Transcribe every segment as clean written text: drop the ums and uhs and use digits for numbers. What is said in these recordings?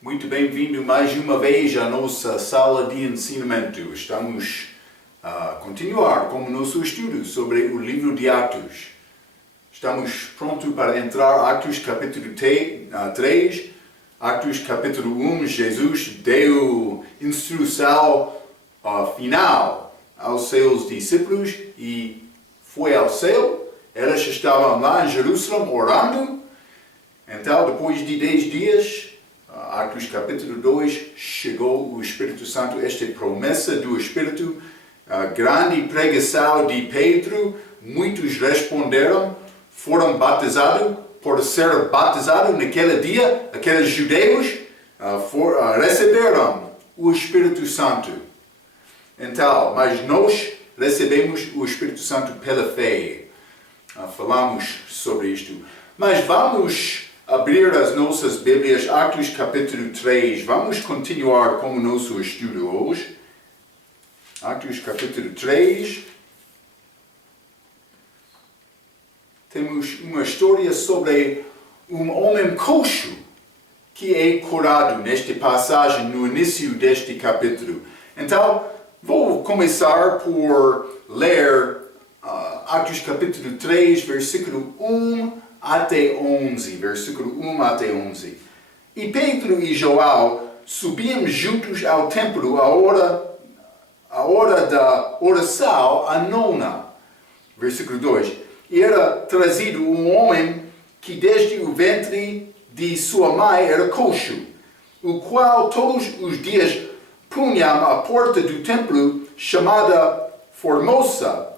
Muito bem-vindo mais uma vez à nossa sala de ensinamento. Estamos a continuar com o nosso estudo sobre o livro de Atos. Estamos prontos para entrar Atos capítulo 3. Atos capítulo 1, Jesus deu instrução final aos seus discípulos e foi ao céu. Eles estavam lá em Jerusalém orando. Então, depois de 10 dias, Atos capítulo 2, chegou o Espírito Santo, esta promessa do Espírito, a grande pregação de Pedro, muitos responderam, foram batizados, por ser batizados naquele dia, aqueles judeus receberam o Espírito Santo. Então, mas nós recebemos o Espírito Santo pela fé. Falamos sobre isto. Mas vamos abrir as nossas Bíblias, Atos capítulo 3. Vamos continuar com o nosso estudo hoje. Atos capítulo 3. Temos uma história sobre um homem coxo que é curado nesta passagem no início deste capítulo. Então, vou começar por ler Atos capítulo 3, versículo 1 até 11. Versículo 1 até 11. E Pedro e João subiam juntos ao templo a hora da oração, a nona. Versículo 2. E era trazido um homem que desde o ventre de sua mãe era coxo, o qual todos os dias punham à porta do templo, chamada Formosa,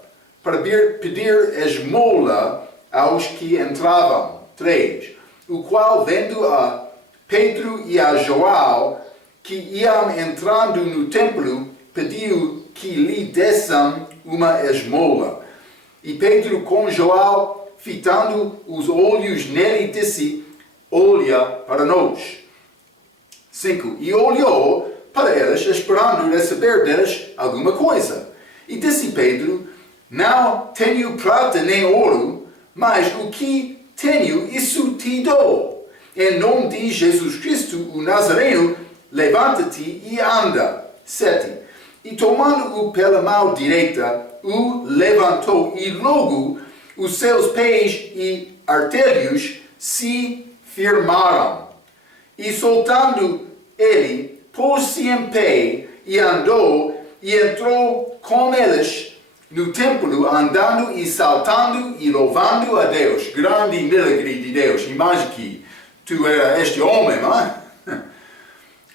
para pedir esmola aos que entravam. 3. O qual, vendo a Pedro e a João, que iam entrando no templo, pediu que lhe dessem uma esmola. E Pedro, com João, fitando os olhos nele, disse: olha para nós. 5. E olhou para eles, esperando receber deles alguma coisa. E disse Pedro: não tenho prata nem ouro, mas o que tenho, isso te dou. Em nome de Jesus Cristo, o Nazareno, levanta-te e anda. 7. E tomando-o pela mão direita, o levantou, e logo os seus pés e artérios se firmaram. E soltando ele, pôs-se em pé e andou, e entrou com eles no templo, andando e saltando e louvando a Deus. Grande milagre de Deus. Imagina que tu eras este homem, não é?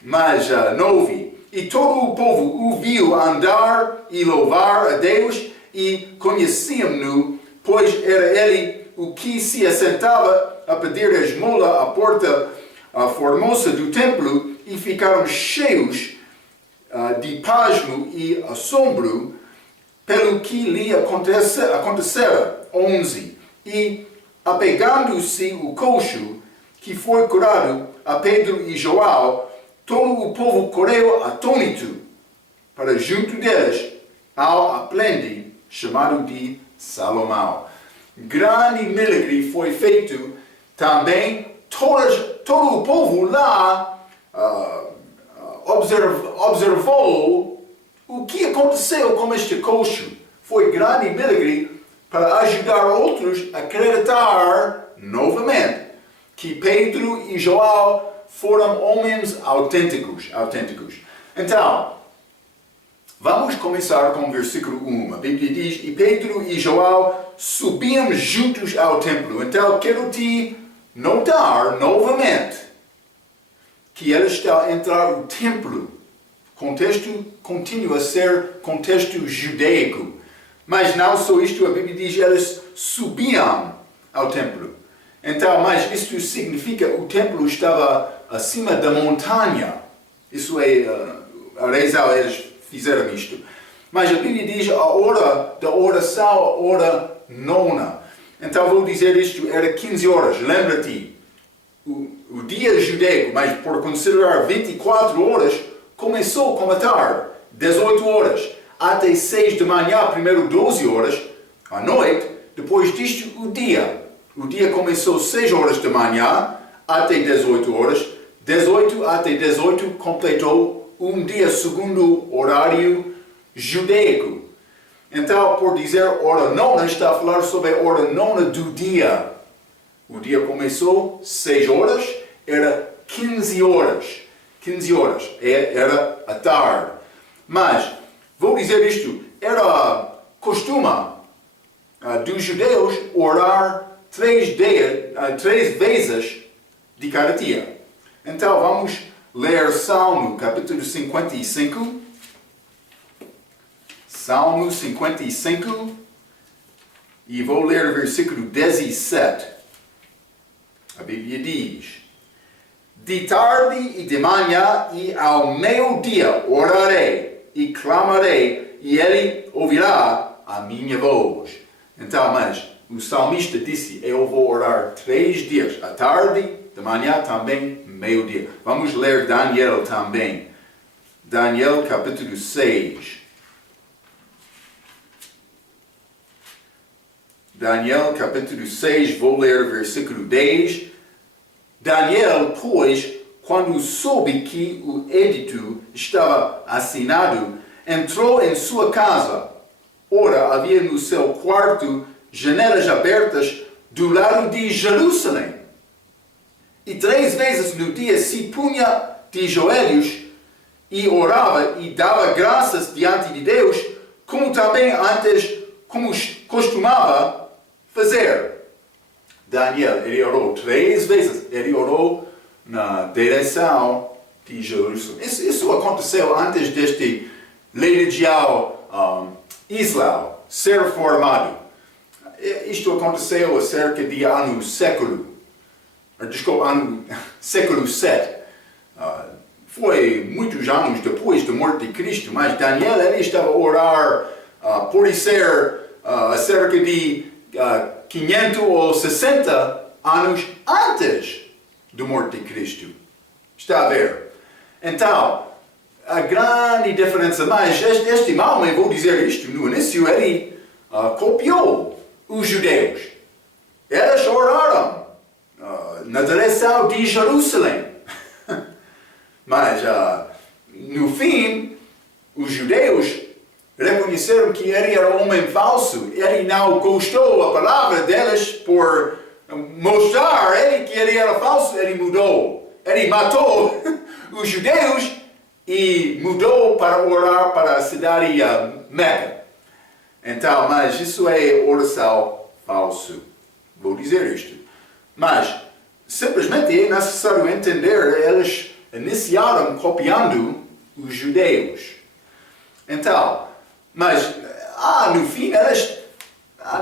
Mas não ouvi. E todo o povo o viu andar e louvar a Deus, e conheciam-no, pois era ele o que se assentava a pedir esmola à porta formosa do templo, e ficaram cheios de pasmo e assombro pelo que lhe acontecera. 11. E, apegando-se o coxo, que foi curado, a Pedro e João, todo o povo correu atônito para junto deles ao aplende chamado de Salomão. Grande milagre foi feito também. Todo o povo lá observou o que aconteceu com este coxo. Foi grande milagre para ajudar outros a acreditar novamente que Pedro e João foram homens autênticos. Então, vamos começar com o versículo 1. A Bíblia diz: e Pedro e João subiam juntos ao templo. Então, quero te notar novamente que eles estão a entrar no templo. O contexto continua a ser contexto judaico. Mas não só isto, a Bíblia diz: eles subiam ao templo. Então, mas isto significa que o templo estava acima da montanha. Isso é a razão eles fizeram isto. Mas a Bíblia diz a hora da oração, a hora nona. Então vou dizer isto, era 15 horas. Lembra-te, o dia judaico, mas por considerar 24 horas, começou com a tarde, 18 horas, até 6 da manhã, primeiro 12 horas, à noite, depois disto o dia. O dia começou 6 horas da manhã, até 18 horas, 18 até 18 completou um dia segundo o horário judaico. Então, por dizer hora nona, está a falar sobre a hora nona do dia. O dia começou 6 horas, era 15 horas. 15 horas, era a tarde. Mas, vou dizer isto, era costume dos judeus orar 3 vezes de cada dia. Então, vamos ler Salmo, capítulo 55. Salmo 55. E vou ler o versículo 17. A Bíblia diz: de tarde e de manhã e ao meio-dia orarei e clamarei, e ele ouvirá a minha voz. Então, mas o salmista disse: eu vou orar 3 dias, à tarde, de manhã também, meio-dia. Vamos ler Daniel também. Daniel capítulo 6. Daniel capítulo 6, vou ler o versículo 10. Daniel, pois, quando soube que o edito estava assinado, entrou em sua casa. Ora, havia no seu quarto janelas abertas do lado de Jerusalém. E 3 vezes no dia se punha de joelhos e orava e dava graças diante de Deus, como também antes, como costumava fazer. Daniel, ele orou 3 vezes. Ele orou na direção de Jerusalém. Isso aconteceu antes deste legião Islão ser formado. Isto aconteceu cerca de século 7. Foi muitos anos depois da morte de Cristo, mas Daniel ele estava a orar por ser cerca de 560 anos antes da morte de Cristo. Está a ver? Então, a grande diferença, mas este homem, vou dizer isto no início, ele copiou os judeus. Eles oraram na direção de Jerusalém. Mas, no fim, os judeus reconheceram que ele era um homem falso. Ele não gostou da palavra deles por mostrar ele que ele era falso. Ele mudou. Ele matou os judeus e mudou para orar para a cidade Meca. Então, mas isso é oração falso. Vou dizer isto. Mas, simplesmente é necessário entender, eles iniciaram copiando os judeus. Então, mas, no fim, eles...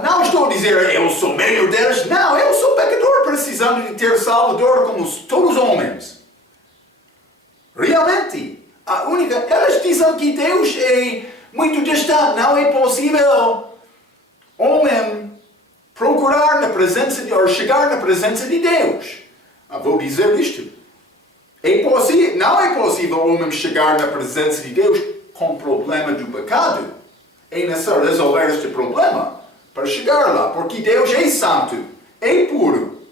não estou a dizer, eu sou melhor deles. Não, eu sou pecador, precisando de ter Salvador como todos os homens. Realmente, eles dizem que Deus é muito distante. Não é possível homem procurar na presença ou chegar na presença de Deus. Vou dizer isto. Não é possível o homem chegar na presença de Deus com o problema do pecado. É necessário resolver este problema para chegar lá, porque Deus é santo, é puro.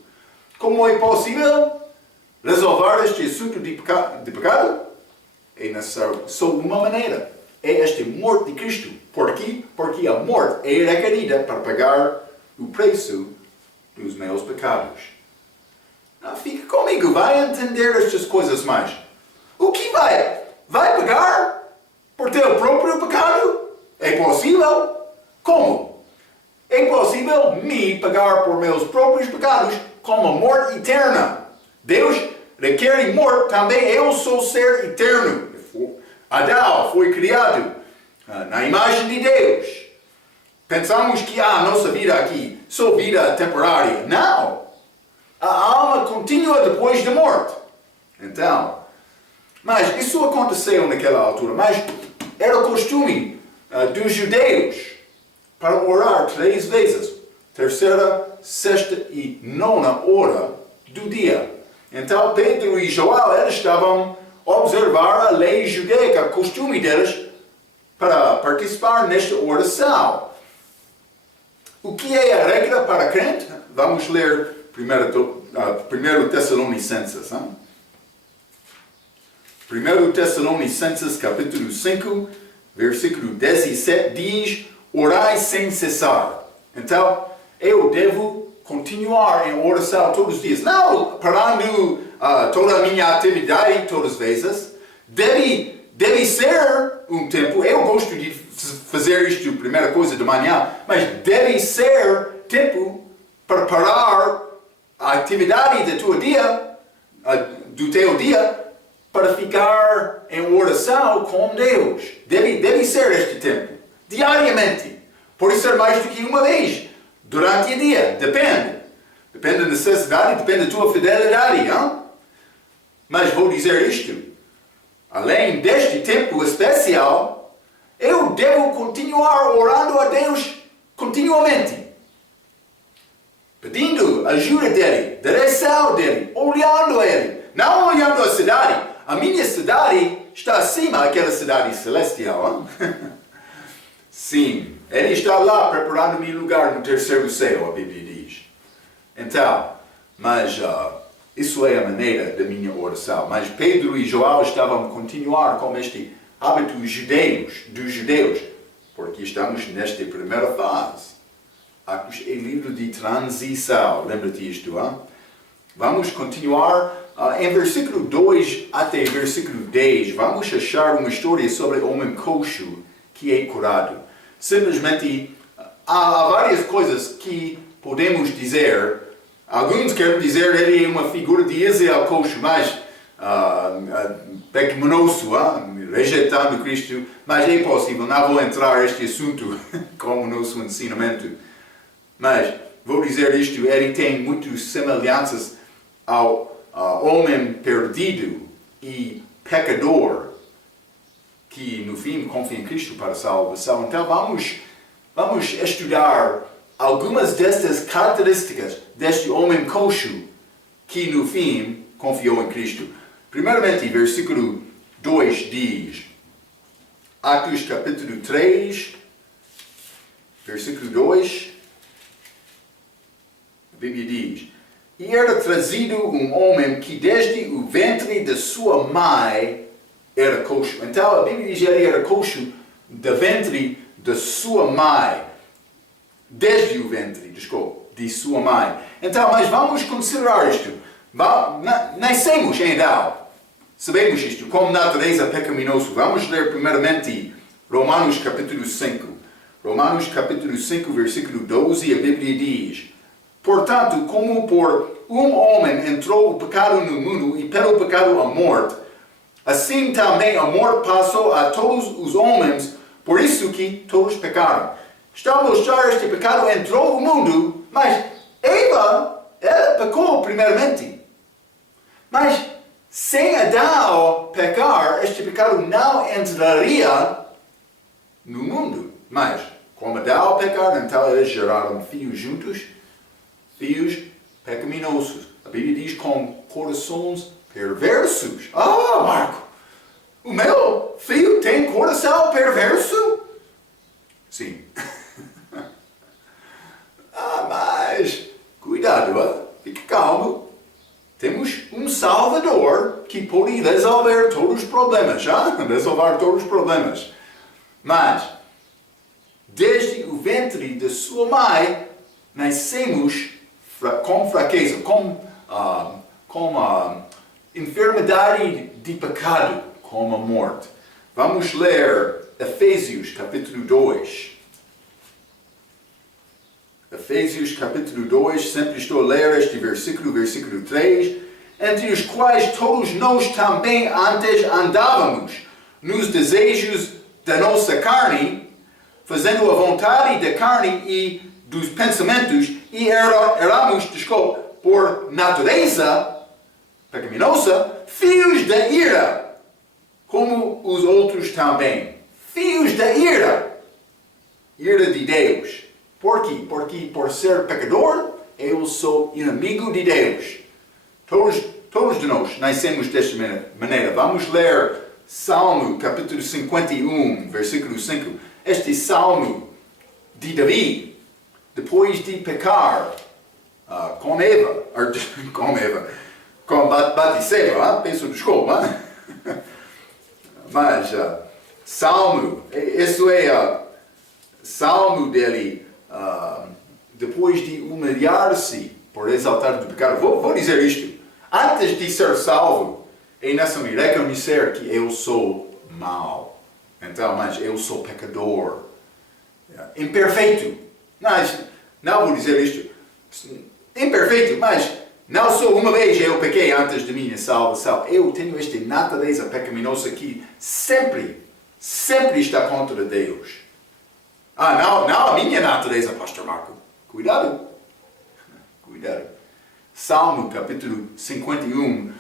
Como é possível resolver este assunto de pecado? É necessário só uma maneira. É esta morte de Cristo. Por quê? Porque a morte é requerida para pagar o preço dos meus pecados. Fica comigo, vai entender estas coisas mais. O que vai? Vai pagar por teu próprio pecado? É possível? Como? É possível me pagar por meus próprios pecados com a morte eterna. Deus requer morte, também eu sou ser eterno. Adão foi criado na imagem de Deus. Pensamos que a nossa vida aqui é só vida temporária. Não! A alma continua depois da morte. Então, mas isso aconteceu naquela altura. Mas era costume dos judeus para orar 3 vezes. 3ª, 6ª e 9ª hora do dia. Então Pedro e João eles estavam a observar a lei judaica, o costume deles para participar nesta oração. O que é a regra para crente? Vamos ler primeiro Tessalonicenses. 1 Tessalonicenses capítulo 5, versículo 17 diz: orai sem cessar. Então, eu devo continuar em oração todos os dias. Não parando toda a minha atividade todas as vezes. Deve ser um tempo. Eu gosto de fazer isto primeira coisa de manhã, mas deve ser tempo para parar a atividade do teu dia, para ficar em oração com Deus. Deve ser este tempo, diariamente. Pode ser mais do que uma vez, durante o dia, depende. Depende da necessidade, depende da tua fidelidade. Hein? Mas vou dizer isto, além deste tempo especial, eu devo continuar orando a Deus continuamente. Pedindo ajuda dele, direção dele, olhando a ele. Não olhando a cidade. A minha cidade está acima daquela cidade celestial. Sim, ele está lá preparando-me lugar no terceiro céu, a Bíblia diz. Então, mas isso é a maneira da minha oração. Mas Pedro e João estavam a continuar com este hábito dos judeus, porque estamos nesta primeira fase. Atos é livro de transição, lembra-te isto, hein? Vamos continuar em versículo 2 até versículo 10. Vamos achar uma história sobre o homem coxo que é curado. Simplesmente, há várias coisas que podemos dizer. Alguns querem dizer que ele é uma figura de Israel coxo, mas pecaminoso, rejeitando Cristo. Mas é possível, não vou entrar neste assunto como nosso ensinamento. Mas vou dizer isto, ele tem muitas semelhanças ao homem perdido e pecador que no fim confia em Cristo para a salvação. Então vamos estudar algumas destas características deste homem coxo que no fim confiou em Cristo. Primeiramente, versículo 2 diz, Atos capítulo 3, versículo 2, a Bíblia diz: e era trazido um homem que desde o ventre de sua mãe era coxo. Então a Bíblia diz que ele era coxo do ventre de sua mãe. Desde o ventre, de sua mãe. Então, mas vamos considerar isto. Nascemos em Adão. Sabemos isto, como natureza pecaminosa. Vamos ler primeiramente Romanos capítulo 5. Romanos capítulo 5, versículo 12, a Bíblia diz: portanto, como por um homem entrou o pecado no mundo e pelo pecado a morte, assim também a morte passou a todos os homens, por isso que todos pecaram. Está a mostrar que este pecado entrou no mundo, mas ela pecou primeiramente. Mas sem Adão pecar, este pecado não entraria no mundo. Mas, como Adão pecar, então eles geraram filhos juntos, filhos pecaminosos. A Bíblia diz com corações perversos. Marco, o meu filho tem coração perverso? Sim. Mas, cuidado, fique calmo. Temos um Salvador que pode resolver todos os problemas, resolver todos os problemas. Mas, desde o ventre de sua mãe, nascemos com fraqueza, com enfermidade de pecado, com a morte. Vamos ler Efésios capítulo 2. Efésios capítulo 2, sempre estou a ler este versículo 3, entre os quais todos nós também antes andávamos, nos desejos da nossa carne, fazendo a vontade da carne e dos pensamentos, e éramos, por natureza pecaminosa, filhos da ira, como os outros também. Filhos da ira de Deus. Por quê? Porque por ser pecador, eu sou inimigo de Deus. Todos de nós nascemos desta maneira. Vamos ler Salmo capítulo 51, versículo 5. Este Salmo de Davi, depois de pecar com Batseba, peço desculpa. Salmo, isso é Salmo dele, depois de humilhar-se por exaltar o pecado. Vou dizer isto. Antes de ser salvo, é necessário reconhecer que eu sou mau. Então, mas eu sou pecador. Imperfeito. Mas, não vou dizer isto. Imperfeito, mas não só uma vez eu pequei antes de minha salvação. Eu tenho esta natureza pecaminosa que sempre está contra Deus. Não a minha natureza, Pastor Marco. Cuidado. Salmo capítulo 51.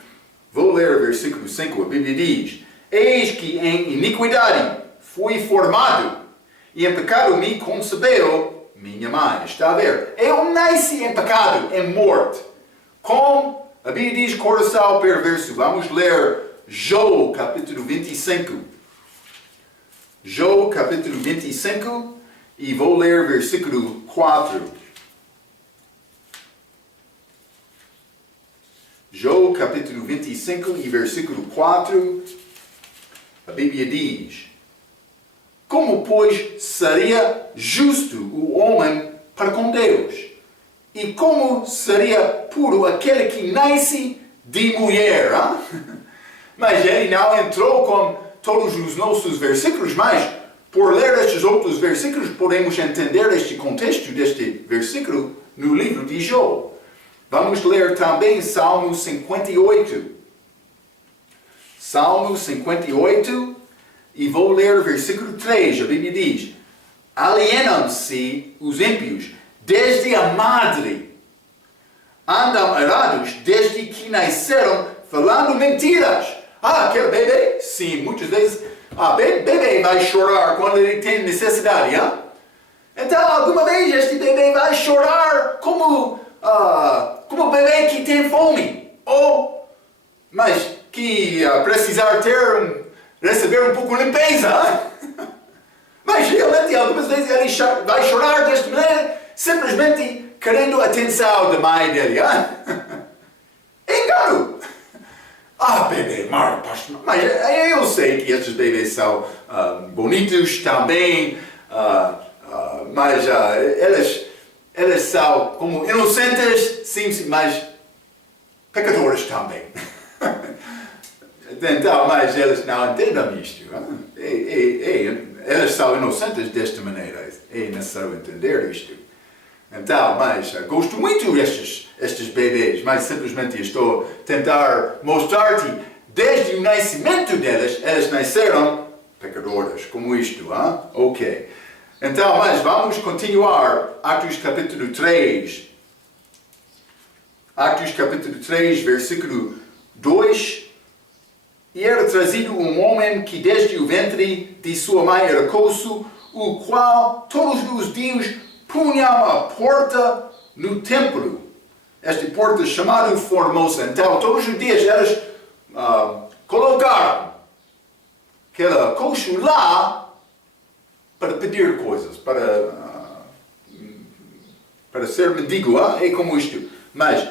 Vou ler o versículo 5. A Bíblia diz: Eis que em iniquidade fui formado, e em pecado me concebeu minha mãe. Está a ver? Eu nasci em pecado, em morte. Com, a Bíblia diz, coração perverso. Vamos ler Jó capítulo 25. Jó capítulo 25 e vou ler versículo 4. Jó capítulo 25 e versículo 4. A Bíblia diz: Como, pois, seria justo o homem para com Deus? E como seria puro aquele que nasce de mulher? Mas ele não entrou com todos os nossos versículos, mas por ler estes outros versículos podemos entender este contexto deste versículo no livro de Jó. Vamos ler também Salmo 58. Salmo 58 e vou ler o versículo 3. A Bíblia diz: Alienam-se os ímpios desde a madre, andam errados desde que nasceram, falando mentiras. Aquele bebê? Sim, muitas vezes. Bebê vai chorar quando ele tem necessidade. Então, alguma vez este bebê vai chorar como bebê que tem fome. Mas que precisar receber um pouco de limpeza. Mas realmente, algumas vezes ele vai chorar desta maneira, simplesmente querendo a atenção da mãe dele. Engano. Bebê, pastor. Mas eu sei que esses bebês são bonitos também, mas eles são como inocentes, sim, mas pecadores também. Então, mas eles não entendem isto. Eles são inocentes desta maneira. É necessário entender isto. Então, mas gosto muito destes bebês, mas simplesmente estou a tentar mostrar-te, desde o nascimento deles, eles nasceram pecadores, como isto. Ok. Então, mas vamos continuar. Atos capítulo 3. Atos capítulo 3, versículo 2. E era trazido um homem que desde o ventre de sua mãe era coxo, o qual todos os dias punham a porta no templo. Esta porta chamada Formosa. Então, todos os dias eles colocaram aquele coxo lá para pedir coisas, para ser mendigo. É como isto. Mas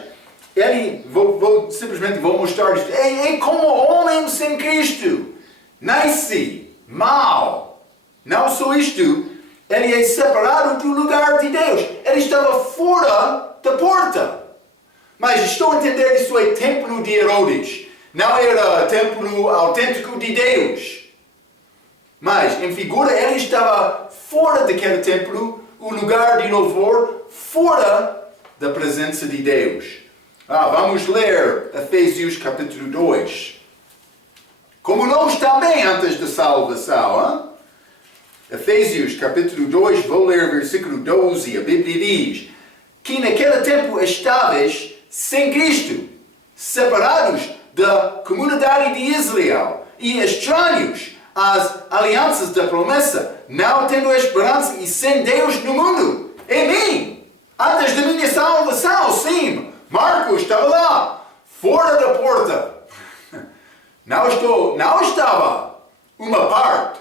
simplesmente vou mostrar isto. É como homem sem Cristo. Nasce mal. Não só isto, ele é separado do lugar de Deus. Ele estava fora da porta. Mas estou a entender que isso é templo de Herodes. Não era templo autêntico de Deus. Mas, em figura, ele estava fora daquele templo, o lugar de louvor, fora da presença de Deus. Vamos ler Efésios capítulo 2. Como nós também antes da salvação. Efésios capítulo 2, vou ler versículo 12. A Bíblia diz: que naquele tempo estavas sem Cristo, separados da comunidade de Israel e estranhos às alianças da promessa, não tendo esperança e sem Deus no mundo. Em mim, antes da minha salvação, sim, Marcos estava lá, fora da porta. Não estava uma parte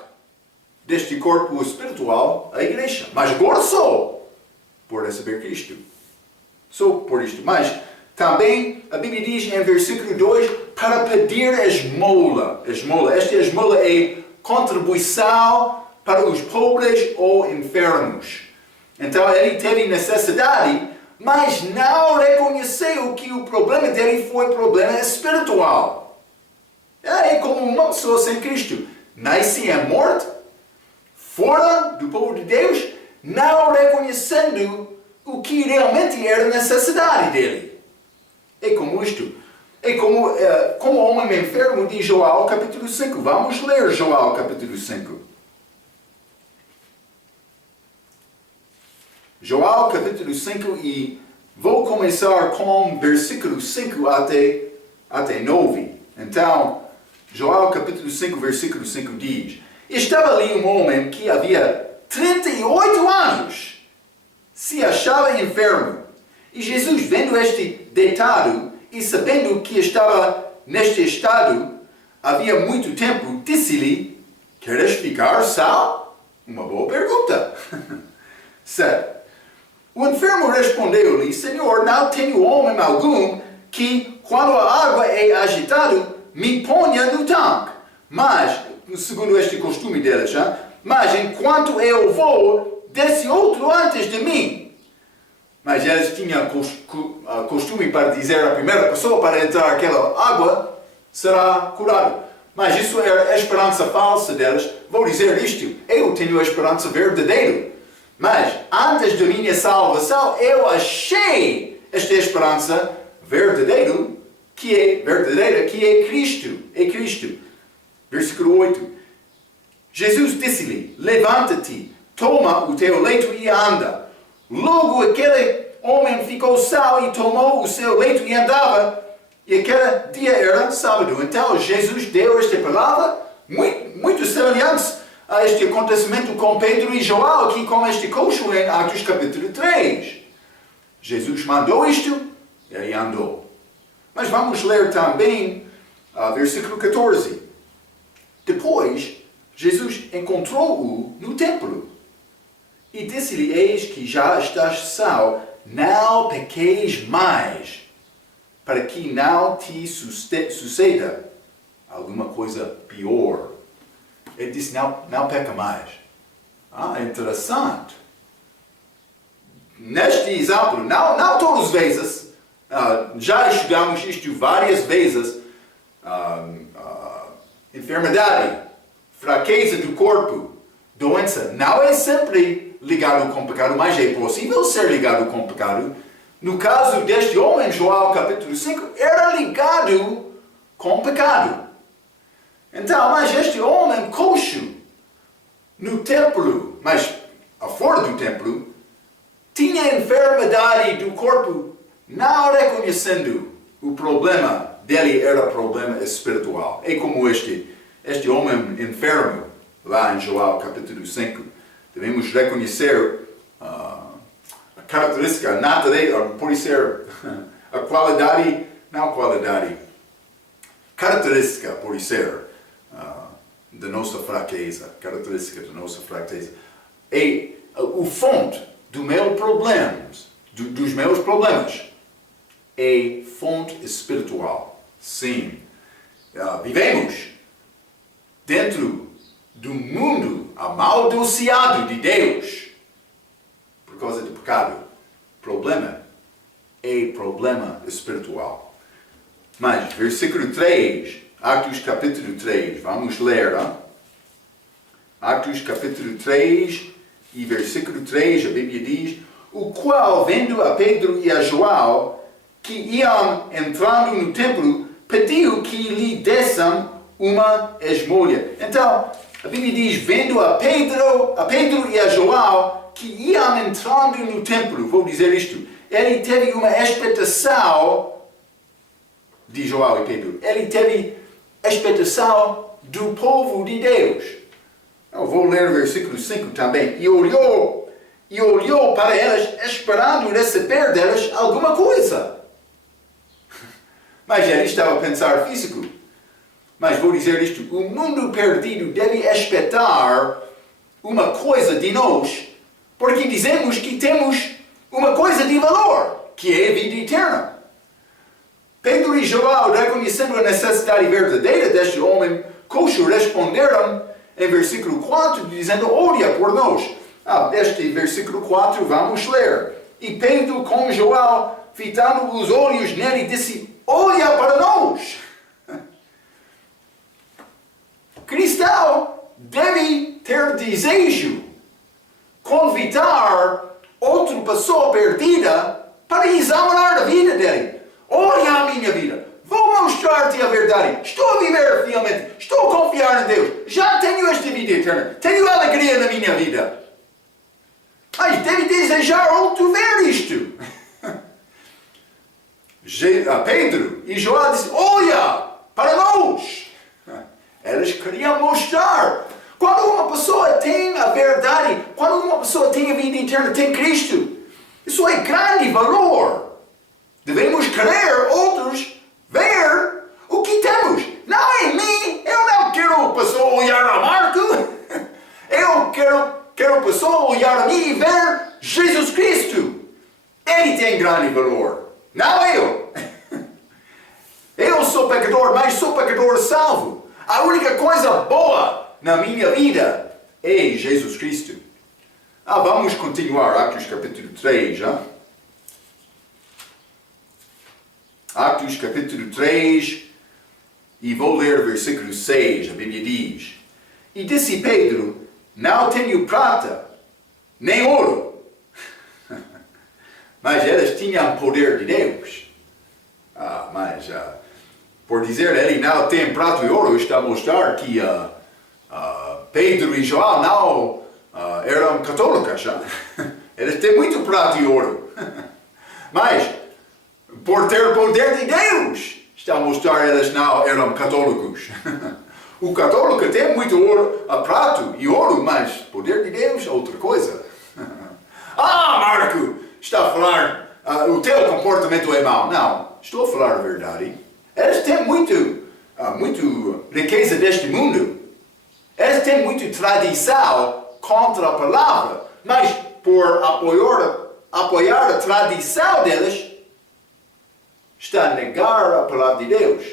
deste corpo espiritual, a igreja. Mas agora sou, por receber Cristo. Sou por isto. Mas também a Bíblia diz em versículo 2, para pedir esmola. Esta esmola é contribuição para os pobres ou enfermos. Então ele teve necessidade, mas não reconheceu que o problema dele foi problema espiritual. É como uma pessoa sem Cristo. Nasce em morte, fora do povo de Deus, não reconhecendo o que realmente era a necessidade dele. É como isto. É como o homem enfermo de Joel capítulo 5. Vamos ler Joel capítulo 5. Joel capítulo 5 e vou começar com versículo 5 até 9. Então, Joel capítulo 5, versículo 5 diz: Estava ali um homem que havia 38 anos, se achava enfermo. E Jesus, vendo este deitado e sabendo que estava neste estado havia muito tempo, disse-lhe: Queres ficar são? Uma boa pergunta. 7. O enfermo respondeu-lhe: Senhor, não tenho homem algum que, quando a água é agitada, me ponha no tanque. Mas, segundo este costume deles, mas enquanto eu vou, desce outro antes de mim. Mas eles tinham costume para dizer à primeira pessoa para entrar aquela água será curado. Mas isso era a esperança falsa deles. Vou dizer isto: eu tenho a esperança verdadeira. Mas antes da minha salvação, eu achei esta esperança verdadeira, que é Cristo. É Cristo. Versículo 8. Jesus disse-lhe: Levanta-te, toma o teu leito e anda. Logo aquele homem ficou são e tomou o seu leito e andava. E aquele dia era sábado. Então Jesus deu esta palavra muito semelhante a este acontecimento com Pedro e João, aqui com este coxo em Atos capítulo 3. Jesus mandou isto e ele andou. Mas vamos ler também versículo 14. Depois, Jesus encontrou-o no templo e disse-lhe: Eis que já estás são, não pequeis mais, para que não te suceda alguma coisa pior. Ele disse: não peca mais. Interessante. Neste exemplo, não todas as vezes, já estudamos isto várias vezes, enfermidade, fraqueza do corpo, doença, não é sempre ligado com pecado, mas é possível ser ligado com pecado. No caso deste homem, João capítulo 5, era ligado com pecado. Então, mas este homem coxo no templo, mas fora do templo, tinha enfermidade do corpo, não reconhecendo o problema dele era problema espiritual. É como este homem enfermo, lá em João capítulo 5. Devemos reconhecer a característica, a natureza, pode ser a qualidade, não qualidade, característica, pode ser da nossa fraqueza, característica da nossa fraqueza. É o fonte dos meus problemas é fonte espiritual. Sim. Vivemos dentro do mundo amaldiçoado de Deus por causa do pecado. Problema é problema espiritual. Mas, versículo 3, Atos capítulo 3, vamos ler. Atos capítulo 3 e versículo 3, a Bíblia diz: O qual, vendo a Pedro e a João, que iam entrando no templo, pediu que lhe dessem uma esmola. Então, a Bíblia diz: vendo a Pedro e a João, que iam entrando no templo. Vou dizer isto. Ele teve uma expectação de João e Pedro. Ele teve expectação do povo de Deus. Eu vou ler o versículo 5 também. E olhou para elas, esperando receber delas alguma coisa. Mas ele estava a pensar físico. Mas vou dizer isto: o mundo perdido deve expectar uma coisa de nós, porque dizemos que temos uma coisa de valor, que é a vida eterna. Pedro e João, reconhecendo a necessidade verdadeira deste homem coxo, responderam em versículo 4, dizendo, ora por nós. Este versículo 4 vamos ler. E Pedro com João, fitando os olhos nele, disse, olha para nós. Cristão deve ter desejo, convidar outra pessoa perdida para examinar a vida dele. Olha a minha vida. Vou mostrar-te a verdade. Estou a viver fielmente. Estou a confiar em Deus. Já tenho esta vida eterna. Tenho alegria na minha vida. Mas deve desejar outro ver isto. Pedro e João disseram, olha para nós. Eles queriam mostrar. Quando uma pessoa tem a verdade, quando uma pessoa tem a vida eterna, tem Cristo, isso é grande valor. Devemos querer outros ver o que temos. Não é mim. Eu não quero a pessoa olhar a Marco. Eu quero a pessoa olhar a mim e ver Jesus Cristo. Ele tem grande valor. Não eu. Eu sou pecador, mas sou pecador salvo. A única coisa boa na minha vida é Jesus Cristo. Vamos continuar, Atos capítulo 3, já? Atos capítulo 3, e vou ler o versículo 6, a Bíblia diz, e disse Pedro, não tenho prata, nem ouro, mas eles tinham poder de Deus. Por dizer ele não tem prata e ouro, está a mostrar que Pedro e João não eram católicos. Eles têm muito prata e ouro. Mas, por ter poder de Deus, está a mostrar que eles não eram católicos. O católico tem muito ouro, prata e ouro, mas poder de Deus é outra coisa. Marco, está a falar, o teu comportamento é mau. Não, estou a falar a verdade. Eles têm muito riqueza deste mundo. Eles têm muita tradição contra a palavra. Mas por apoiar a tradição deles, está a negar a palavra de Deus.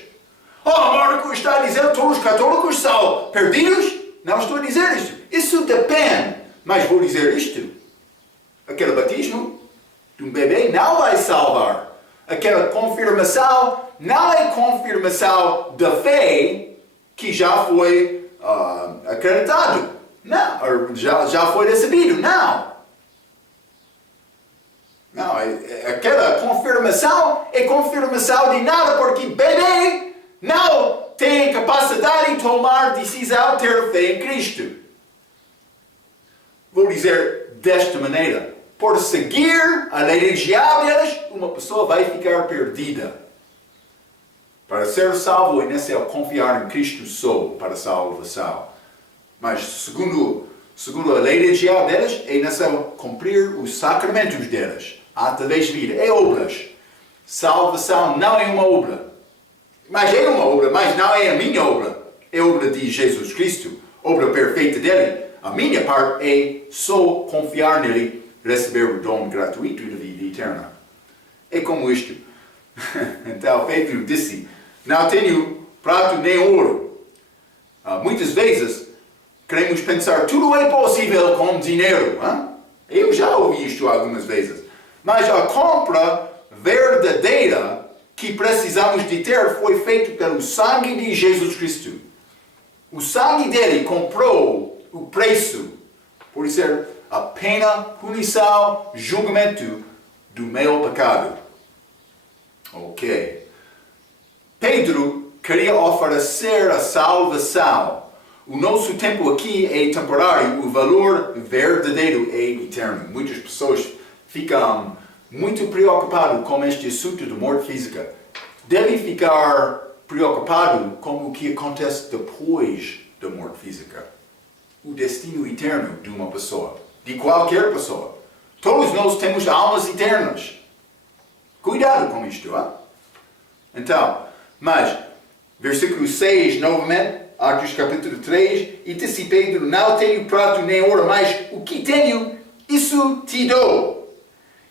Marco está a dizer que todos os católicos são perdidos? Não estou a dizer isto. Isso depende. Mas vou dizer isto. Aquele batismo de um bebê não vai salvar. Aquela confirmação não é confirmação da fé que já foi acreditado. Não, já foi recebido. Não. Aquela confirmação é confirmação de nada, porque bebê não tem capacidade de tomar decisão, ter fé em Cristo. Vou dizer desta maneira. Por seguir a religião deles, uma pessoa vai ficar perdida. Para ser salvo é necessário confiar em Cristo só para a salvação. Mas segundo a religião deles, é necessário cumprir os sacramentos deles. Através de vida. É obras. Salvação não é uma obra. Mas é uma obra, mas não é a minha obra. É obra de Jesus Cristo. Obra perfeita dele. A minha parte é só confiar nele, receber o dom gratuito da vida eterna. É como isto. Então Pedro disse, não tenho prato nem ouro. Muitas vezes queremos pensar, tudo é possível com dinheiro. Eu já ouvi isto algumas vezes. Mas a compra verdadeira que precisamos de ter foi feita pelo sangue de Jesus Cristo. O sangue dele comprou o preço, por ser a pena, punição, julgamento do meu pecado. Ok. Pedro queria oferecer a salvação. O nosso tempo aqui é temporário, o valor verdadeiro é eterno. Muitas pessoas ficam muito preocupadas com este assunto de morte física. Devem ficar preocupados com o que acontece depois da morte física. O destino eterno de uma pessoa, de qualquer pessoa. Todos nós temos almas eternas. Cuidado com isto, Então, mas, versículo 6, novamente, Atos capítulo 3, e disse Pedro, não tenho prato nem ouro, mas o que tenho, isso te dou.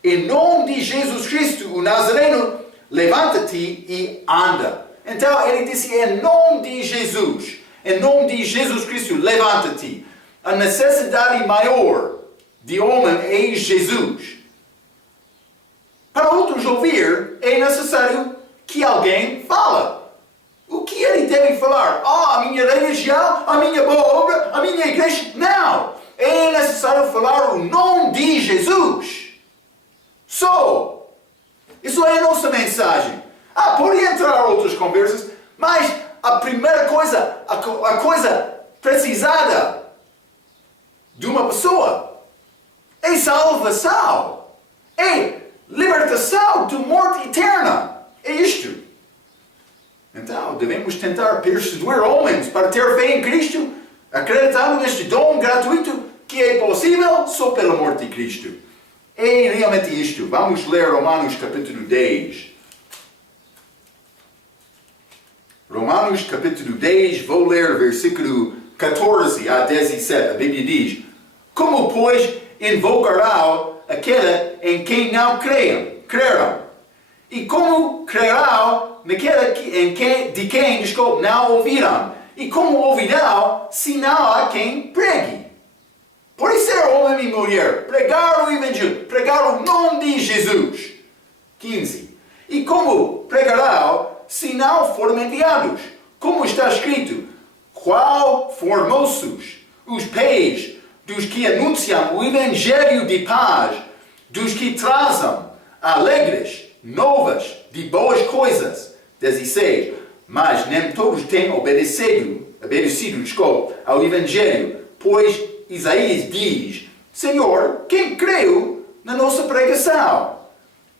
Em nome de Jesus Cristo, o Nazareno, levanta-te e anda. Então ele disse, em nome de Jesus, em nome de Jesus Cristo, levanta-te. A necessidade maior de homem é Jesus. Para outros ouvir, é necessário que alguém fale. O que ele deve falar? A minha religião, a minha boa obra, a minha igreja? Não! É necessário falar o nome de Jesus. Só. Isso é a nossa mensagem. Pode entrar outras conversas, mas a primeira coisa, a coisa precisada de uma pessoa é salvação. É libertação de morte eterna. É isto. Então, devemos tentar persuadir homens para ter fé em Cristo, acreditando neste dom gratuito que é possível só pela morte de Cristo. É realmente isto. Vamos ler Romanos capítulo 10. Romanos capítulo 10, vou ler versículo 14 a 17. A Bíblia diz: Como, pois, invocarão aquele em quem não creram? E como crerão naquele de quem não ouviram? E como ouvirão se não há quem pregue? Por ser homem e mulher, pregar o Evangelho, pregar o nome de Jesus. 15. E como pregarão se não forem enviados? Como está escrito: Qual formosos os pés dos que anunciam o Evangelho de paz, dos que trazem alegres novas de boas coisas. 16. Mas nem todos têm obedecido ao Evangelho, pois Isaías diz: Senhor, quem creu na nossa pregação?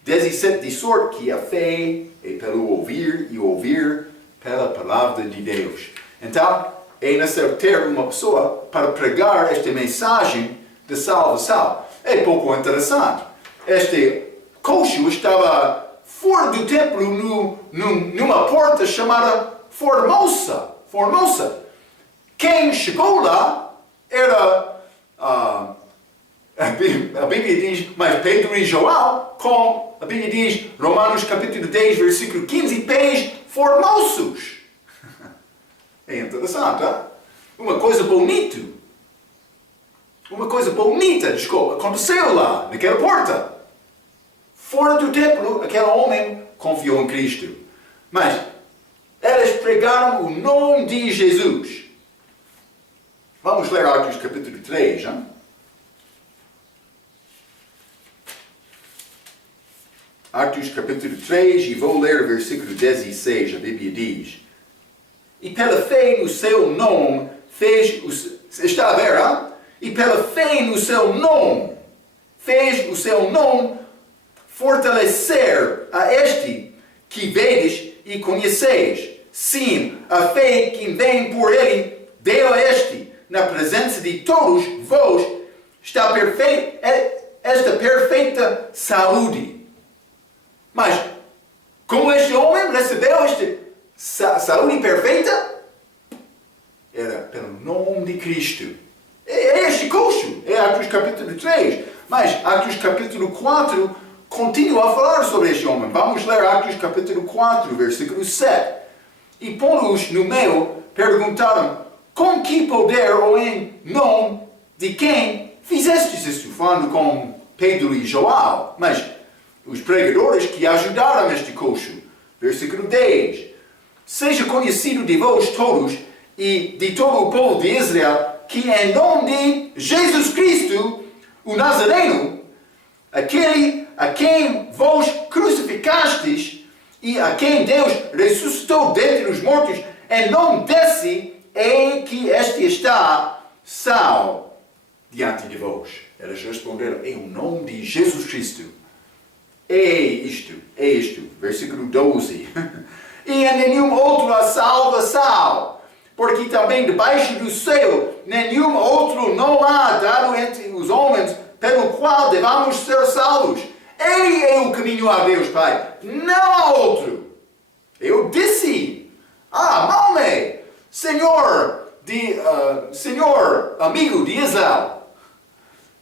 17. De sorte que a fé é pelo ouvir e ouvir pela palavra de Deus. Então, é necessário ter uma pessoa para pregar esta mensagem de salvação. É pouco interessante. Este coxo estava fora do templo numa porta chamada Formosa. Quem chegou lá era a Bíblia diz, mas Pedro e João, com a Bíblia diz, Romanos capítulo 10, versículo 15, pés formosos. É interessante, hein? Uma coisa bonita, aconteceu lá, naquela porta. Fora do templo, aquele homem confiou em Cristo. Mas eles pregaram o nome de Jesus. Vamos ler Atos capítulo 3. Hein? Atos capítulo 3, e vou ler o versículo 16. A Bíblia diz: E pela fé no seu nome fez está a ver, hein? E pela fé no seu nome fez o seu nome fortalecer a este que vedes e conheceis. Sim, a fé que vem por ele deu a este, na presença de todos vós, esta perfeita saúde. Mas, como este homem recebeu esta saúde perfeita? Era pelo nome de Cristo. É este coxo. É Atos capítulo 3. Mas Atos capítulo 4 continua a falar sobre este homem. Vamos ler Atos capítulo 4, versículo 7. E pondo-os no meio, perguntaram: Com que poder ou em nome de quem fizestes isto? Falando com Pedro e João. Mas os pregadores que ajudaram este coxo. Versículo 10. Seja conhecido de vós todos e de todo o povo de Israel que em nome de Jesus Cristo, o Nazareno, aquele a quem vós crucificastes e a quem Deus ressuscitou dentre os mortos, em nome desse é que este está são diante de vós. Eles responderam: em nome de Jesus Cristo. É isto. Versículo 12. E em nenhum outro há salvação, porque também debaixo do céu nenhum outro não há dado entre os homens pelo qual devamos ser salvos. Ele é o caminho a Deus, Pai. Não há outro. Eu disse: nome, Senhor amigo de Israel,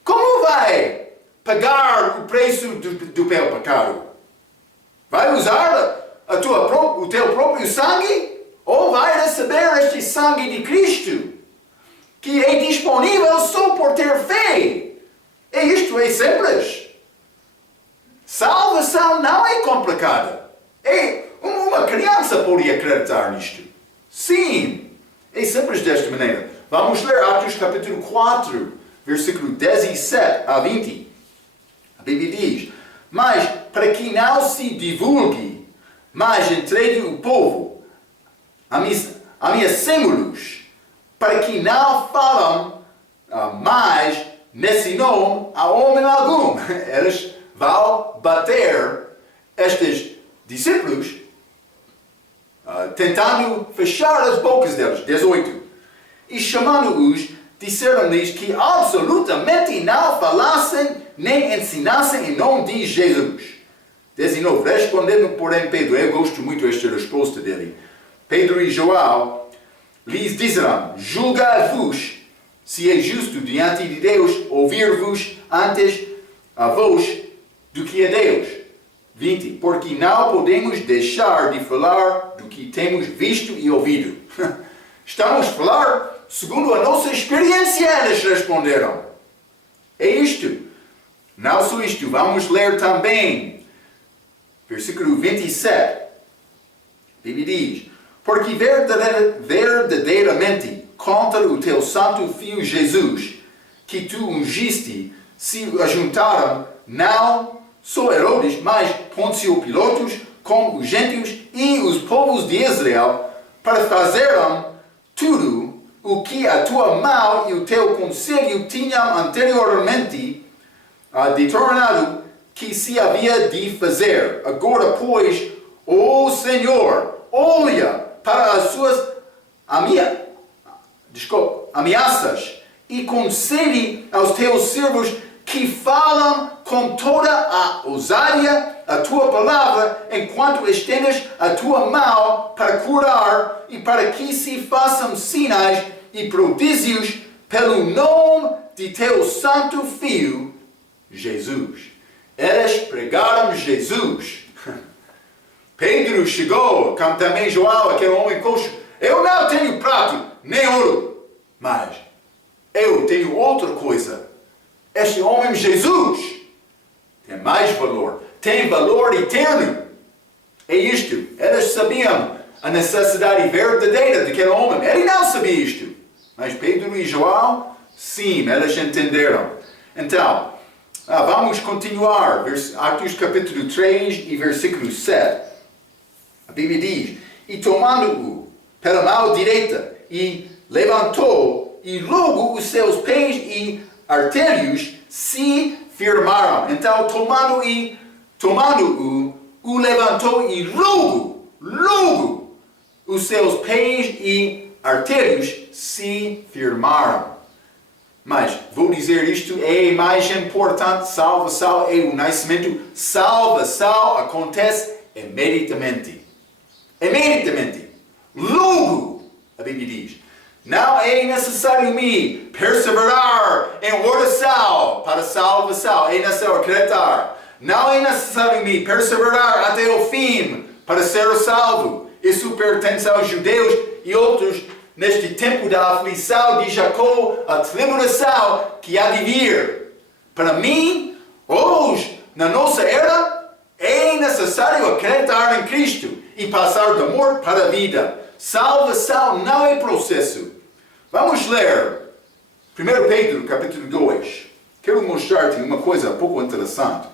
como vai pagar o preço do meu pecado? Vai usar o teu próprio sangue, ou vai receber este sangue de Cristo, que é disponível só por ter fé. E isto é simples. Salvação não é complicada. Uma criança pode acreditar nisto. Sim, é simples desta maneira. Vamos ler Atos capítulo 4, versículo 17 a 20. A Bíblia diz: mas para que não se divulgue, mas entregue o povo ameaçemo-los, para que não falam mais nesse nome a homem algum. Eles vão bater estes discípulos, tentando fechar as bocas deles. 18. E chamando-os, disseram-lhes que absolutamente não falassem nem ensinassem em nome de Jesus. 19. Respondendo, porém, Pedro, eu gosto muito desta resposta dele. Pedro e João lhes disseram: julgai-vos se é justo diante de Deus ouvir-vos antes a vós do que a Deus. 20. Porque não podemos deixar de falar do que temos visto e ouvido. Estamos a falar segundo a nossa experiência, eles responderam. É isto. Não só isto, vamos ler também versículo 27. A Bíblia diz: porque verdadeiramente contra o teu santo filho Jesus, que tu ungiste, se ajuntaram não só Herodes, mas Pôncio Pilatos, com os gentios e os povos de Israel, para fazerem tudo o que a tua mão e o teu conselho tinham anteriormente determinado que se havia de fazer. Agora, pois, ó Senhor, olha para as suas ameaças e concede aos teus servos que falam com toda a ousadia a tua palavra, enquanto estendes a tua mão para curar, e para que se façam sinais e prodígios pelo nome de teu santo Filho, Jesus. Eles pregaram Jesus. Pedro chegou, como também João, aquele homem coxo. Eu não tenho prato, nem ouro, mas eu tenho outra coisa. Este homem Jesus tem mais valor, tem valor eterno. É isto. Eles sabiam a necessidade verdadeira daquele homem. Ele não sabia isto. Mas Pedro e João, sim, eles entenderam. Então, vamos continuar. Atos capítulo 3 e versículo 7. A Bíblia diz: e tomando-o pela mão direita, e levantou, e logo os seus pés e artérios se firmaram. Então, tomando-o, o levantou, e logo os seus pés e artérios se firmaram. Mas, vou dizer isto, é mais importante. Salvação é o nascimento. Salvação acontece imediatamente. Imediatamente. Logo, a Bíblia diz: não é necessário me perseverar em oração para salvação. É necessário acreditar. Não é necessário me perseverar até o fim para ser salvo. Isso pertence aos judeus e outros neste tempo da aflição de Jacó, a tribulação que há de vir. Para mim, hoje, na nossa era, é necessário acreditar em Cristo e passar da morte para a vida. Salvação não é processo. Vamos ler 1 Pedro capítulo 2. Quero mostrar-te uma coisa um pouco interessante.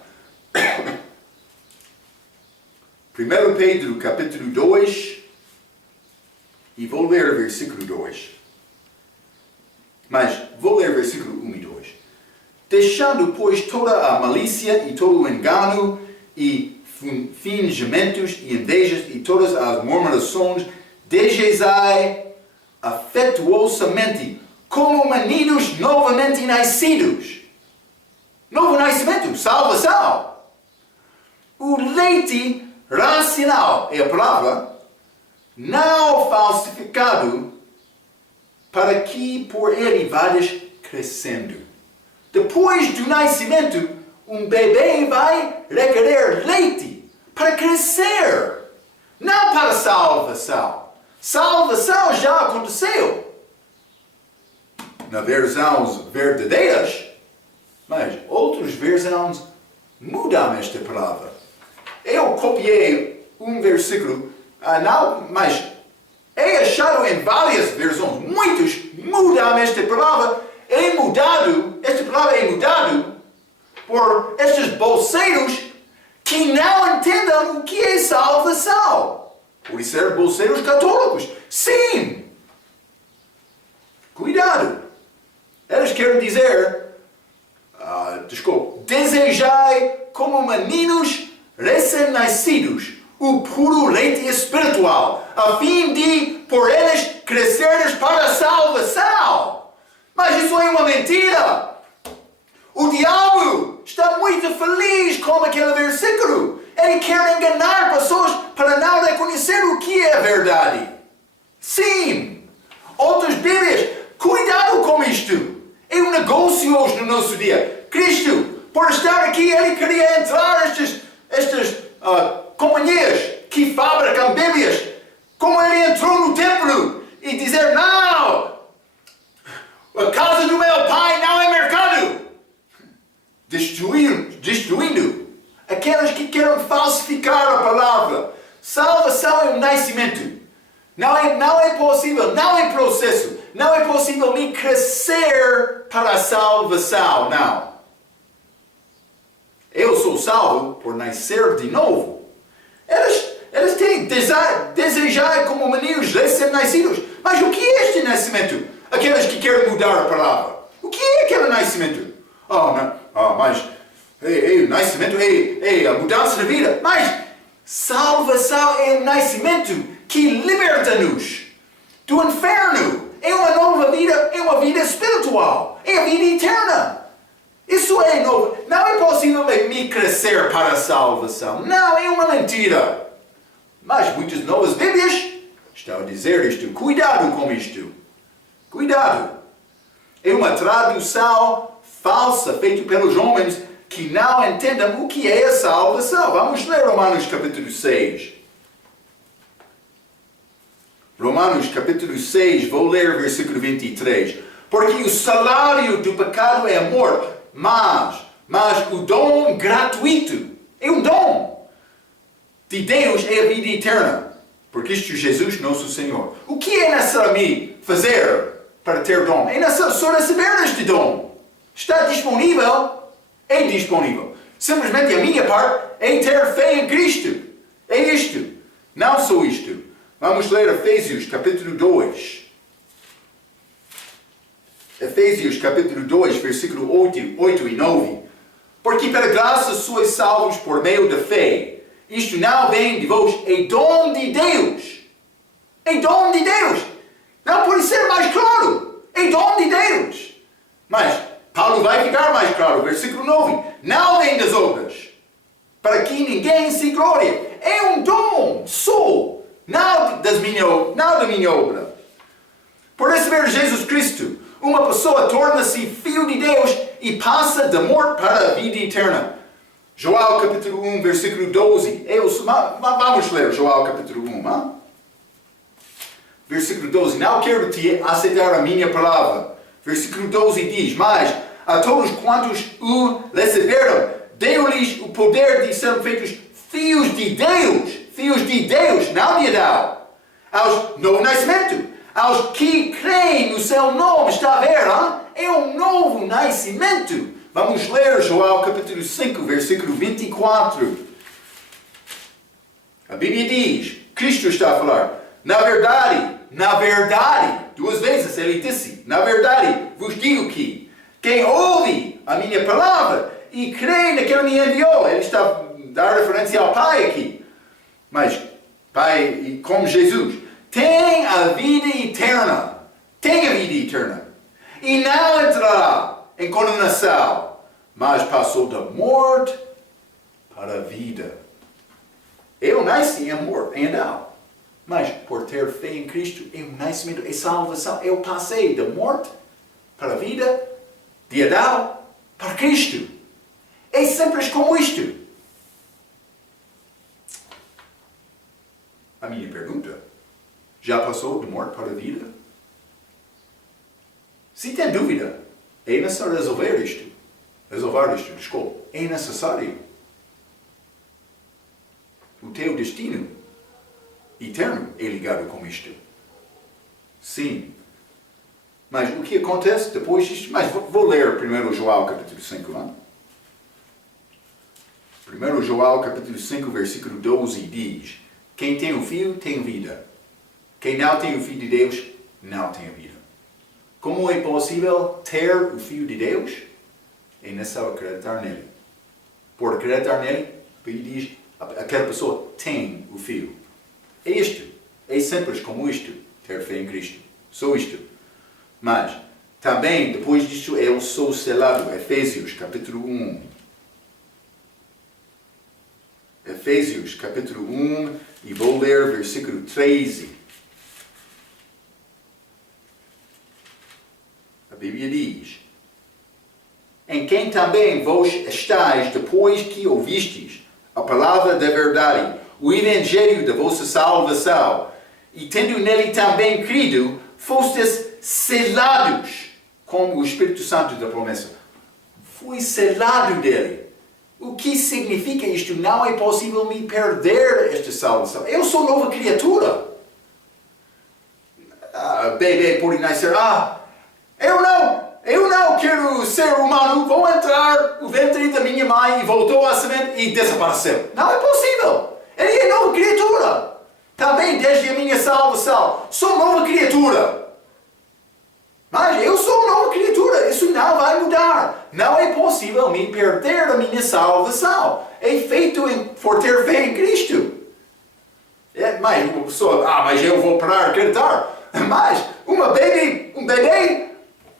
1 Pedro capítulo 2, e vou ler o versículo 2. Mas vou ler o versículo 1 e 2. Deixando, pois, toda a malícia e todo o engano e fingimentos e invejas e todas as murmurações, desejai afetuosamente como meninos novamente nascidos. Novo nascimento, salvação. O leite racional é a palavra, não falsificado, para que por ele vás crescendo. Depois do nascimento, um bebê vai requerer leite para crescer. Não para salvação. Salvação já aconteceu. Na versões verdadeiras, mas outras versões mudam esta palavra. Eu copiei um versículo, mas é achado em várias versões. Muitos mudam esta palavra. Esta palavra é mudada por estes bolseiros que não entendem o que é salvação. Por ser bolseiros católicos. Sim! Cuidado! Eles querem dizer, desejai como meninos recém-nascidos o puro leite espiritual, a fim de, por eles, cresceres para a salvação. Mas isso é uma mentira. O diabo está muito feliz com aquele versículo. Ele quer enganar pessoas para não reconhecer o que é verdade. Sim! Outras Bíblias, cuidado com isto. É um negócio hoje no nosso dia. Cristo, por estar aqui, ele queria entrar estas companhias que fabricam Bíblias. Como ele entrou no templo e dizer, não! A casa do meu pai não é mercado. Destruindo aqueles que querem falsificar a palavra. Salvação é um nascimento. Não é possível, não é processo. Não é possível me crescer para a salvação, não. Eu sou salvo por nascer de novo. Eles têm desejar como meninos recém-nascidos. Mas o que é este nascimento? Aqueles que querem mudar a palavra. O que é aquele nascimento? Mas o nascimento é a mudança de vida. Mas salvação é um nascimento que liberta-nos do inferno. É uma nova vida, é uma vida espiritual. É a vida eterna. Isso é novo. Não é possível me crescer para a salvação. Não, é uma mentira. Mas muitas novas Bíblias estão a dizer isto. Cuidado com isto. Cuidado. É uma tradução falsa feita pelos homens que não entendem o que é a salvação. Vamos ler Romanos capítulo 6. Romanos capítulo 6, vou ler versículo 23. Porque o salário do pecado é a morte, mas o dom gratuito é um dom de Deus é a vida eterna. Por Cristo Jesus, nosso Senhor. O que é necessário me fazer para ter dom? É necessário só receber este dom. Está disponível? É disponível. Simplesmente a minha parte é ter fé em Cristo. É isto. Não só isto. Vamos ler Efésios capítulo 2. Efésios capítulo 2, versículo 8 e 9. Porque pela graça sois salvos por meio da fé. Isto não vem de vós, é dom de Deus. É dom de Deus. Não pode ser mais claro. É dom de Deus. Mas Paulo vai ficar mais claro. Versículo 9. Não vem das obras, para que ninguém se glorie. É um dom só. Não da minha obra. Por receber Jesus Cristo, uma pessoa torna-se filho de Deus e passa da morte para a vida eterna. João capítulo 1, versículo 12. Vamos ler João capítulo 1. Versículo 12. Não quero te aceitar a minha palavra. Versículo 12 diz, mas a todos quantos o receberam, deu-lhes o poder de serem feitos filhos de Deus. Filhos de Deus, não de Adão. Aos novo nascimento. Aos que creem no seu nome. Está a ver? É um novo nascimento. Vamos ler João capítulo 5, versículo 24. A Bíblia diz, Cristo está a falar, na verdade, duas vezes ele disse, na verdade, vos digo que quem ouve a minha palavra e crê naquele que me enviou, ele está a dar referência ao Pai aqui, mas Pai como Jesus, tem a vida eterna, e não entrará em condenação, mas passou da morte para a vida. Eu nasci em morte, em Adão. Mas por ter fé em Cristo, é um nascimento, é salvação. Eu passei da morte para a vida, de Adão para Cristo. É simples como isto. A minha pergunta, já passou de morte para a vida? Se tem dúvida, é necessário resolver isto, desculpa. É necessário. O teu destino eterno é ligado com isto. Sim. Mas o que acontece depois disto? Mas vou ler primeiro João capítulo 5, não? 1 João capítulo 5, versículo 12 diz: quem tem o Filho tem vida. Quem não tem o Filho de Deus não tem a vida. Como é possível ter o Filho de Deus? É necessário acreditar nele. Por acreditar nele, ele diz, aquela pessoa tem o Filho. É isto. É simples como isto. Ter fé em Cristo. Só isto. Mas, também, depois disto, eu sou selado. Efésios, capítulo 1. Efésios, capítulo 1, e vou ler versículo 13. A Bíblia diz: em quem também vós estáis, depois que ouvistes a palavra da verdade, o evangelho da vossa salvação, e tendo nele também crido, fostes selados com o Espírito Santo da promessa. Fui selado dele. O que significa isto? Não é possível me perder esta salvação. Eu sou nova criatura. Bebê pode nascer. Eu não quero ser humano. Vou entrar no ventre da minha mãe e voltou a semente e desapareceu. Não é possível. Ele é nova criatura. Também desde a minha salvação. Sou nova criatura. Mas eu sou nova criatura, isso não vai mudar. Não é possível me perder a minha salvação. É feito por ter fé em Cristo. Mas uma pessoa, mas eu vou parar de acreditar. Mas um bebê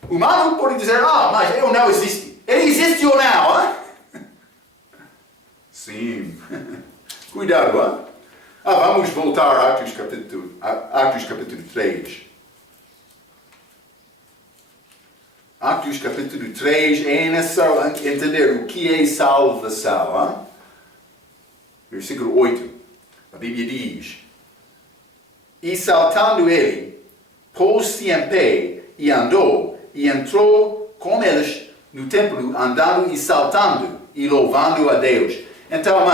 humano pode dizer, mas eu não existo. Ele existe ou não? Sim. Cuidado, vamos voltar a Atos capítulo 3. Atos capítulo 3, é necessário entender o que é salvação. Versículo 8, a Bíblia diz: e saltando ele, pôs-se em pé e andou, e entrou com eles no templo, andando e saltando e louvando a Deus. Então,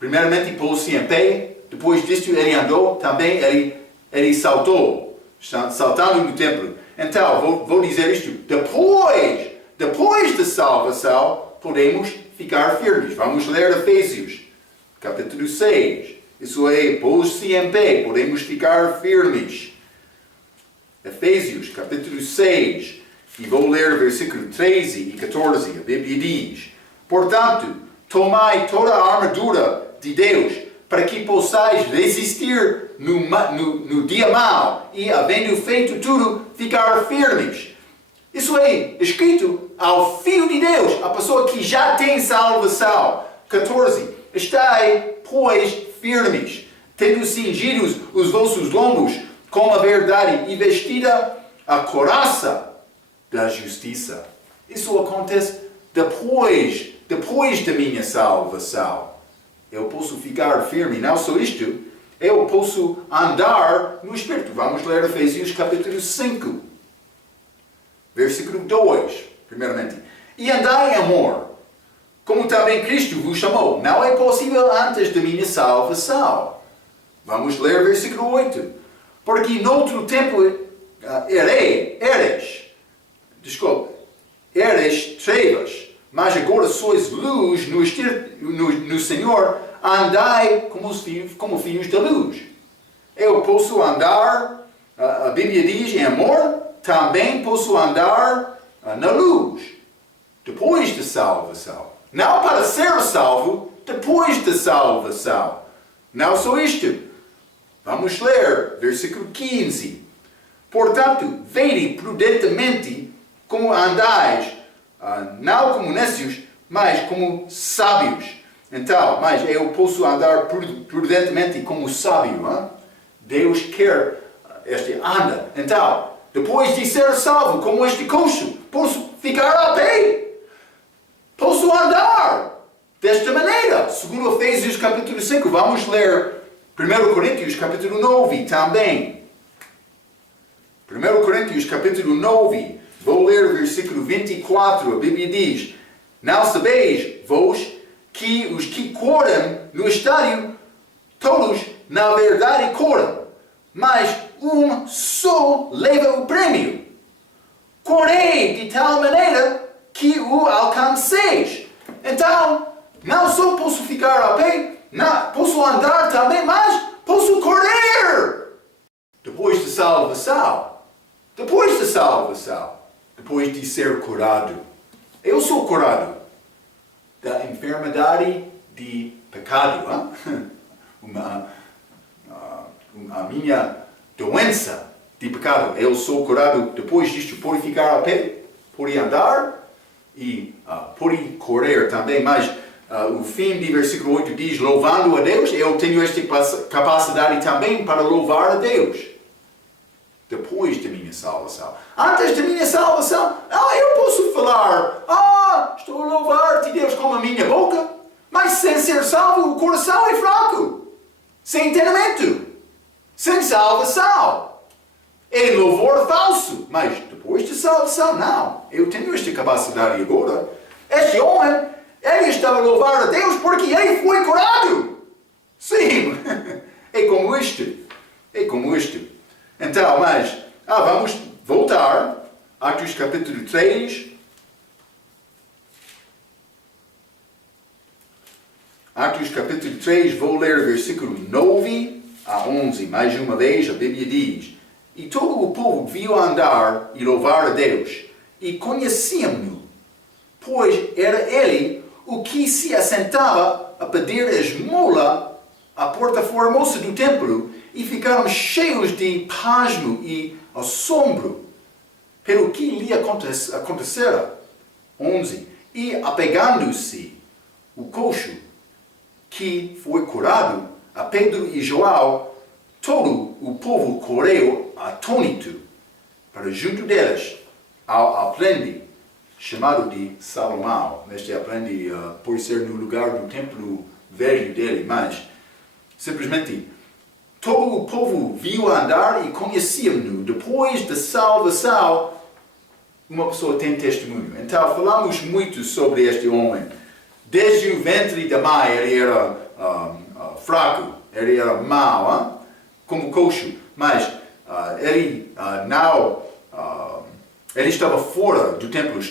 primeiramente pôs-se em pé, depois disto ele andou, também ele saltou, saltando no templo. Então, vou dizer isto. Depois da salvação, podemos ficar firmes. Vamos ler Efésios, capítulo 6. Isso é, pôs-se em pé, podemos ficar firmes. Efésios, capítulo 6. E vou ler versículo 13 e 14. A Bíblia diz: portanto, tomai toda a armadura de Deus, para que possais resistir no dia mau e, havendo feito tudo, ficar firmes. Isso é escrito ao Filho de Deus, a pessoa que já tem salvação. 14. Estai, pois, firmes, tendo cingidos os vossos lombos com a verdade e vestida a couraça da justiça. Isso acontece depois da minha salvação. Eu posso ficar firme, não só isto, eu posso andar no Espírito. Vamos ler Efésios capítulo 5, versículo 2, primeiramente. E andai em amor, como também Cristo vos chamou. Não é possível antes da minha salvação. Vamos ler versículo 8. Porque noutro tempo eres trevas, mas agora sois luz no Senhor, andai como filhos da luz. Eu posso andar, a Bíblia diz, em amor, também posso andar na luz, depois da salvação. Não para ser salvo, depois da salvação. Não só isto. Vamos ler, versículo 15. Portanto, vede prudentemente como andais, não como necios, mas como sábios. Então, mas eu posso andar prudentemente como sábio. Deus quer anda. Então, depois de ser salvo, como este coxo, posso ficar a pé. Posso andar desta maneira. Segundo Efésios capítulo 5, vamos ler 1 Coríntios capítulo 9 também. 1 Coríntios capítulo 9, vou ler o versículo 24, a Bíblia diz: Não sabeis, vós, que os que correm no estádio, todos na verdade correm, mas um só leva o prêmio. Correi de tal maneira que o alcanceis. Então, não só posso ficar a pé, não, posso andar também, mas posso correr. Depois da salvação, depois de ser curado, eu sou curado da enfermidade de pecado, a minha doença de pecado. Eu sou curado depois disto, por ficar a pé, por andar e por correr também, mas o fim de versículo 8 diz: louvando a Deus, eu tenho esta capacidade também para louvar a Deus. Depois da minha salvação. Antes da minha salvação, eu posso falar, estou a louvar-te, Deus, com a minha boca, mas sem ser salvo, o coração é fraco, sem entendimento, sem salvação. É louvor falso, mas depois da salvação, não. Eu tenho esta capacidade agora. Este homem, ele estava a louvar a Deus porque ele foi curado. Sim, é como isto. Então, mas, vamos voltar, Atos capítulo 3. Atos capítulo 3, vou ler versículo 9 a 11. Mais uma vez, a Bíblia diz: E todo o povo viu andar e louvar a Deus, e conheciam-no, pois era ele o que se assentava a pedir esmola à porta formosa do templo, e ficaram cheios de pasmo e assombro pelo que lhe acontecera. 11. E apegando-se o coxo que foi curado a Pedro e João, todo o povo correu atônito para junto deles ao aprende chamado de Salomão. Este aprende por ser no lugar do templo velho dele, mas simplesmente todo o povo viu andar e conhecia-no. Depois da salvação, uma pessoa tem testemunho. Então, falamos muito sobre este homem. Desde o ventre da mãe, ele era fraco, ele era mau, como coxo. Mas ele estava fora do templo,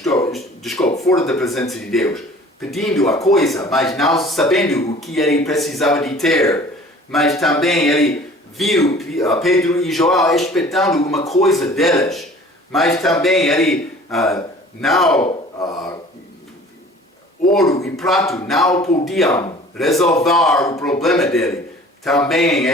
fora da presença de Deus, pedindo a coisa, mas não sabendo o que ele precisava de ter. Mas também ele viu Pedro e João espetando uma coisa deles. Mas também ele ouro e prato não podiam resolver o problema dele. Também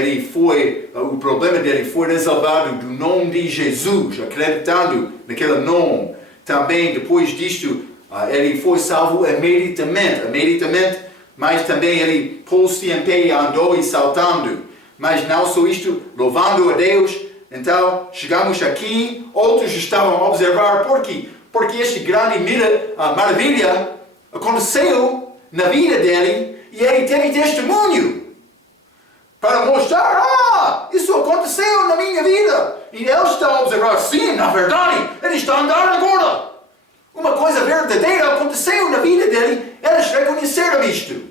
o problema dele foi resolvido do nome de Jesus, acreditando naquele nome. Também depois disto, ele foi salvo imediatamente, mas também ele pôs-se em pé e andou e saltando. Mas não só isto, louvando a Deus. Então, chegamos aqui, outros estavam a observar por quê? Porque esta grande maravilha aconteceu na vida dele e ele teve testemunho para mostrar, isso aconteceu na minha vida. E eles estão a observar, sim, na verdade, ele está andando agora. Uma coisa verdadeira aconteceu na vida dele, eles reconheceram isto.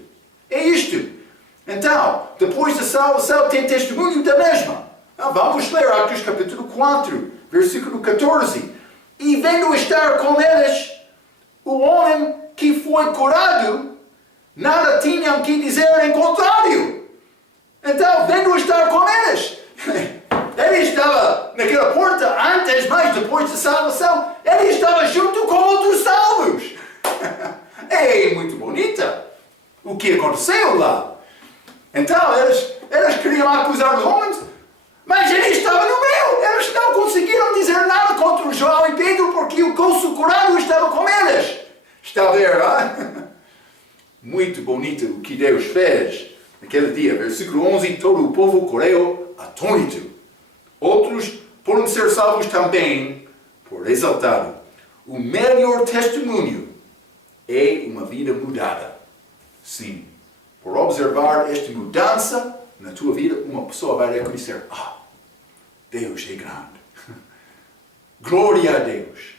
É isto. Então, depois da salvação, tem testemunho da mesma. Vamos ler Atos capítulo 4, versículo 14. E vendo estar com eles, o homem que foi curado, nada tinham que dizer em contrário. Então, vendo estar com eles, ele estava naquela porta antes, mas depois da salvação, ele estava junto com outros salvos. É muito bonita o que aconteceu lá. Então, eles queriam acusar os homens, mas ele estava no meio. Eles não conseguiram dizer nada contra o João e Pedro, porque o coxo curado estava com eles. Está a ver, Muito bonito o que Deus fez naquele dia. Versículo 11, todo o povo correu atônito. Outros foram ser salvos também por exaltado. O melhor testemunho é uma vida mudada. Sim, por observar esta mudança na tua vida, uma pessoa vai reconhecer, Deus é grande. Glória a Deus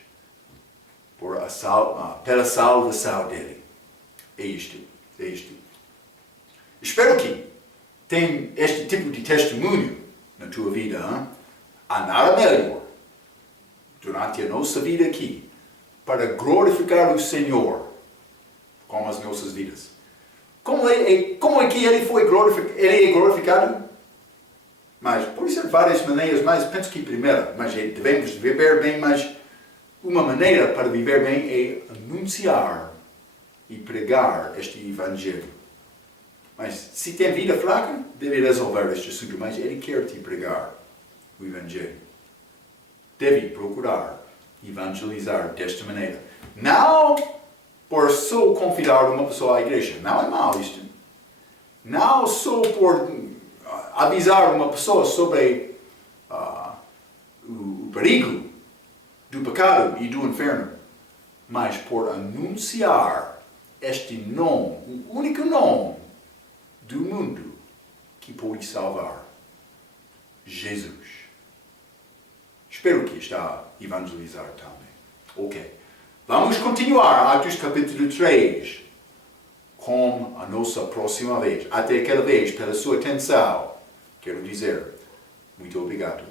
pela salvação dele. É isto. Espero que tenha este tipo de testemunho na tua vida. Hein? Há nada melhor durante a nossa vida aqui para glorificar o Senhor com as nossas vidas. Como é que ele foi glorificado? Ele é glorificado? Mas pode ser várias maneiras, mas penso que primeiro, mas devemos viver bem, mas uma maneira para viver bem é anunciar e pregar este Evangelho. Mas se tem vida fraca, deve resolver este assunto, mas ele quer te pregar o Evangelho. Deve procurar evangelizar desta maneira. Não por só convidar uma pessoa à igreja. Não é mal isto. Não só por avisar uma pessoa sobre o perigo do pecado e do inferno, mas por anunciar este nome, o único nome do mundo que pode salvar, Jesus. Espero que está a evangelizar também. Ok. Vamos continuar, Atos capítulo 3, com a nossa próxima vez. Até aquela vez, pela sua atenção, quero dizer muito obrigado.